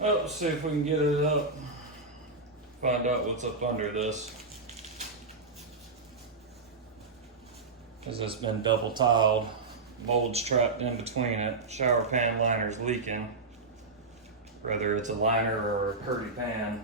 Well, let's see if we can get it up. Find out what's up under this. Because it's been double tiled. Mold's trapped in between it. Shower pan liner's leaking. Whether it's a liner or a curdy pan.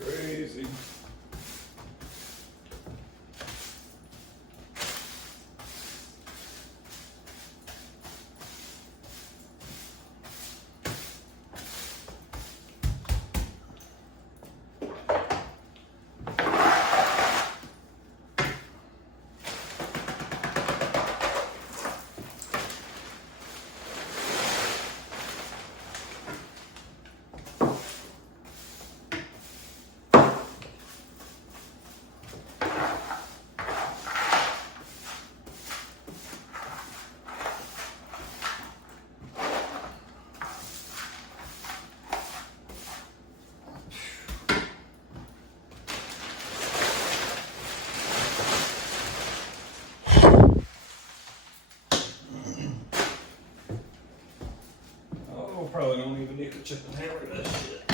Crazy. Probably don't even need to chip and hammer this shit.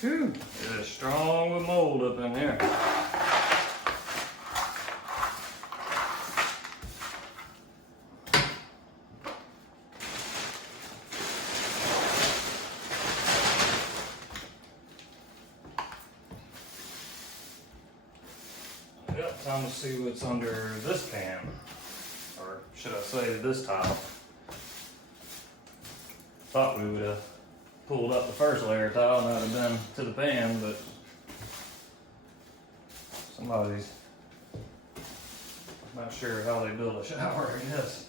Whew, it is strong with mold up in here. Yep, time to see what's under this pan. Or should I say this tile. Thought we would have pulled up the first layer of tile and that would have been to the pan, but somebody's not sure how they build a shower, I guess.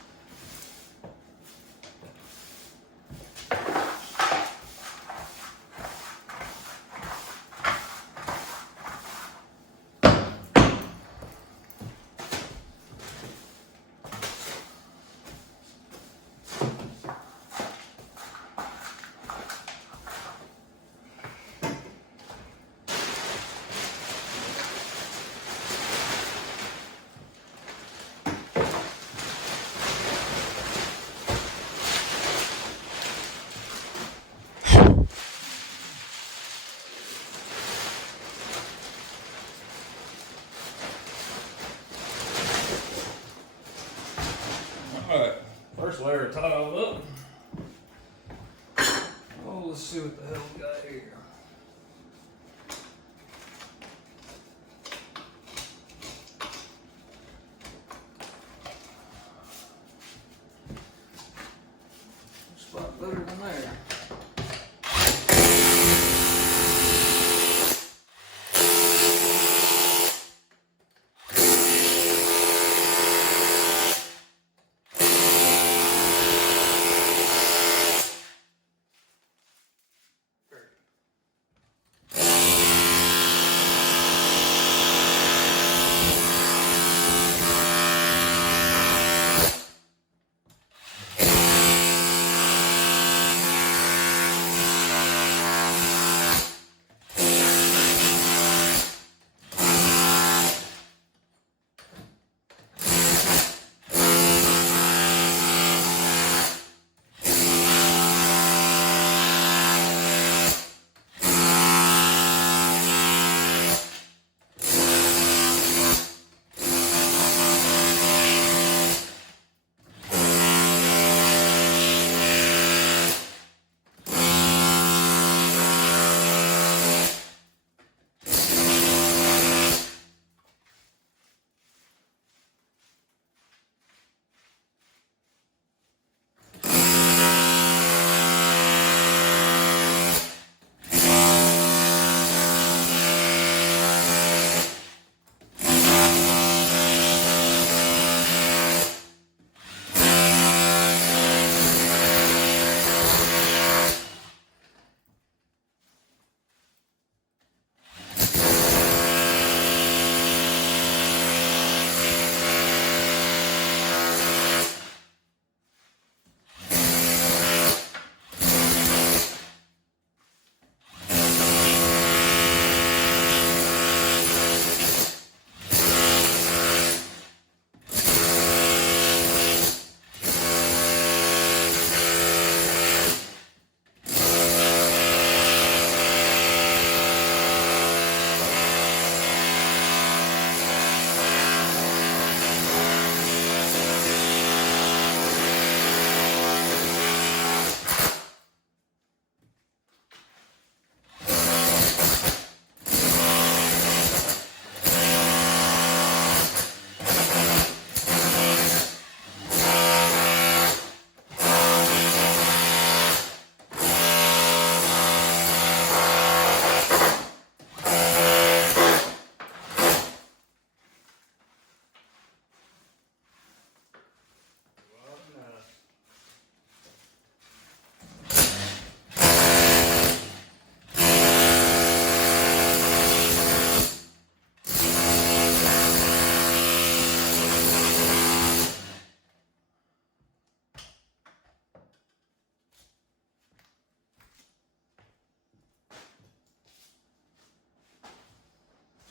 first layer of tile up. Oh, let's see what the hell we got here.